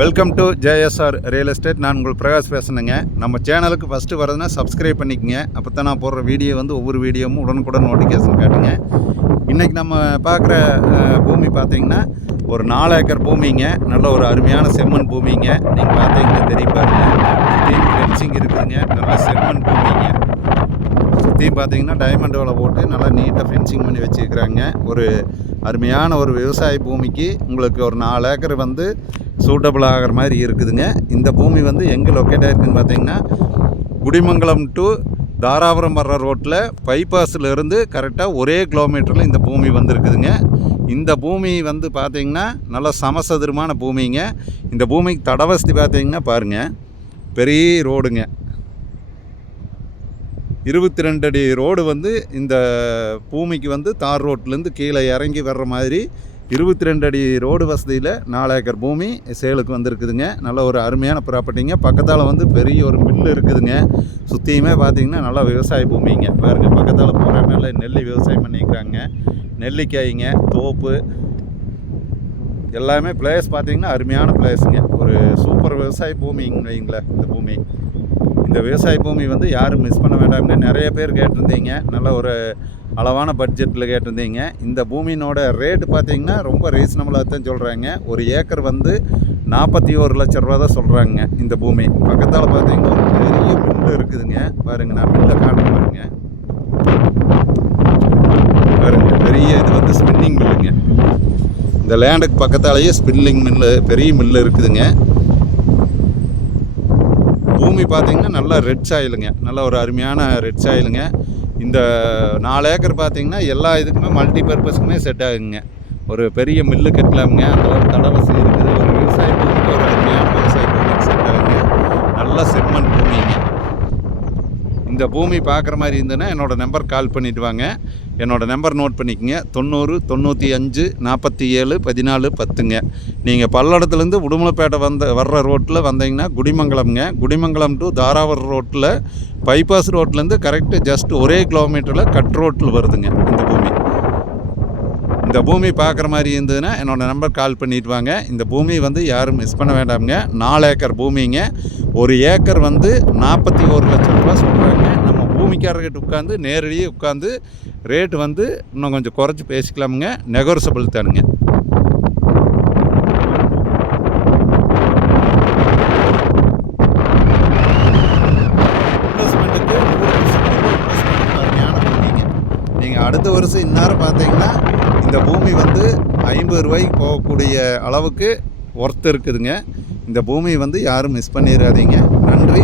Welcome to JSR real estate. நான் உங்கள் பிரகாஷ் பேசுனேங்க. நம்ம சேனலுக்கு ஃபஸ்ட்டு வரதுன்னா சப்ஸ்கிரைப் பண்ணிக்கங்க. அப்போ தான் நான் போடுற வீடியோ வந்து ஒவ்வொரு வீடியோவும் உடனுக்குடன் நோட்டிஃபிகேஷன் காட்டுங்க. இன்றைக்கி நம்ம பார்க்குற பூமி பார்த்திங்கன்னா ஒரு 4 ஏக்கர் பூமிங்க. நல்ல ஒரு அருமையான செம்மண் பூமிங்க. நீங்கள் பார்த்தீங்கன்னா தெரியும் பாருங்கள். சுற்றியும் ஃபென்சிங் இருக்குதுங்க. நல்லா செம்மண் பூமிங்க. சுற்றியும் பார்த்தீங்கன்னா டைமண்ட் வேலை போட்டு நல்லா நீட்டாக ஃபென்சிங் பண்ணி வச்சுருக்குறாங்க. ஒரு அருமையான ஒரு விவசாய பூமிக்கு உங்களுக்கு ஒரு 4 ஏக்கர் வந்து சூட்டபிள் ஆகிற மாதிரி இருக்குதுங்க. இந்த பூமி வந்து எங்கே லொக்கேட் ஆகிருக்குன்னு பார்த்தீங்கன்னா குடிமங்கலம் டு தாராபுரம் வர்ற ரோட்டில் பைபாஸில் இருந்து கரெக்டாக ஒரே கிலோமீட்டரில் இந்த பூமி வந்துருக்குதுங்க. இந்த பூமி வந்து பார்த்திங்கன்னா நல்லா சமசதுரமான பூமிங்க. இந்த பூமிக்கு தடவசதி பார்த்திங்கன்னா பாருங்கள், பெரிய ரோடுங்க. 22 அடி ரோடு வந்து இந்த பூமிக்கு வந்து தார் ரோட்லேருந்து கீழே இறங்கி வர்ற மாதிரி 22 அடி ரோடு வசதியில் 4 ஏக்கர் பூமி சேலுக்கு வந்திருக்குதுங்க. நல்ல ஒரு அருமையான ப்ராப்பர்ட்டிங்க. பக்கத்தால் வந்து பெரிய ஒரு மில்லு இருக்குதுங்க. சுற்றியுமே பார்த்திங்கன்னா நல்லா விவசாய பூமிங்க. பாருங்கள், பக்கத்தால் போகிற மேலே நெல்லி விவசாயம் பண்ணிக்கிறாங்க. நெல்லிக்காய்ங்க, தோப்பு எல்லாமே பிளேஸ் பார்த்திங்கன்னா அருமையான பிளேஸுங்க. ஒரு சூப்பர் விவசாய பூமிங்க வைங்களேன். இந்த விவசாய பூமி வந்து யாரும் மிஸ் பண்ண வேண்டாம்னு நிறைய பேர் கேட்டிருந்தீங்க. நல்ல ஒரு அளவான பட்ஜெட்டில் கேட்டிருந்தீங்க. இந்த பூமியினோட ரேட்டு பார்த்திங்கன்னா ரொம்ப ரீசனபிளாக தான் சொல்கிறாங்க. ஒரு ஏக்கர் வந்து 41 லட்ச ரூபா தான் சொல்கிறாங்க இந்த பூமி. பக்கத்தால் பார்த்திங்கன்னா ஒரு பெரிய மில்லு இருக்குதுங்க. பாருங்கள், நான் மில்லை காட்டுறேன் பாருங்கள். பெரிய இது வந்து ஸ்பின்னிங் மில்லுங்க. இந்த லேண்டுக்கு பக்கத்தாலேயே ஸ்பின்னிங் மில்லு, பெரிய மில்லு இருக்குதுங்க. பூமி பார்த்திங்கன்னா நல்லா ரெட் சாயிலுங்க. நல்ல ஒரு அருமையான ரெட் சாயிலுங்க. இந்த 4 ஏக்கர் பார்த்திங்கன்னா எல்லா இதுக்குமே மல்டி பர்பஸ்க்குமே செட் ஆகுங்க. ஒரு பெரிய மில்லு கட்டலாமுங்க. அந்தளவுக்கு தடவசதி இருக்குது. ஒரு விவசாய பூமிக்கு ஒரு அருமையான விவசாய பூமிக்கு செட் ஆகுங்க. நல்ல செம்மண் பூமிங்க. இந்த பூமி பார்க்குற மாதிரி இருந்ததுன்னா என்னோடய நம்பர் கால் பண்ணிவிட்டு வாங்க. என்னோடய நம்பர் நோட் பண்ணிக்கோங்க. 90 95 47 14 10ங்க. நீங்கள் பல்லடத்துலேருந்து உடுமலைப்பேட்டை வர்ற ரோட்டில் வந்தீங்கன்னா குடிமங்கலம்ங்க. குடிமங்கலம் டு தாராபுரம் ரோட்டில் பைபாஸ் ரோட்லேருந்து கரெக்டு ஜஸ்ட் ஒரே கிலோமீட்டரில் கட் ரோட்டில் வருதுங்க இந்த பூமி. இந்த பூமி பார்க்குற மாதிரி இருந்ததுன்னா என்னோடய நம்பர் கால் பண்ணிட்டு வாங்க. இந்த பூமி வந்து யாரும் மிஸ் பண்ண வேண்டாமுங்க. 4 ஏக்கர் பூமிங்க. ஒரு ஏக்கர் வந்து 41 லட்சம் ரூபா சொல்கிறாங்க. நம்ம பூமிக்காரர்கிட்ட உட்காந்து நேரடியாக உட்காந்து ரேட்டு வந்து இன்னும் கொஞ்சம் குறைச்சி பேசிக்கலாமுங்க. நெகோசியபிள் தானுங்க. இன்வெஸ்ட்மெண்ட்டுக்கு 100% அருமையான பூமிங்க. நீங்கள் அடுத்த வருஷம் இந்நேரம் பார்த்தீங்கன்னா இந்த பூமி வந்து 50 ரூபாய்க்கு போகக்கூடிய அளவுக்கு ஒர்த் இருக்குதுங்க. இந்த பூமி வந்து யாரும் மிஸ் பண்ணிடாதீங்க. நன்றி.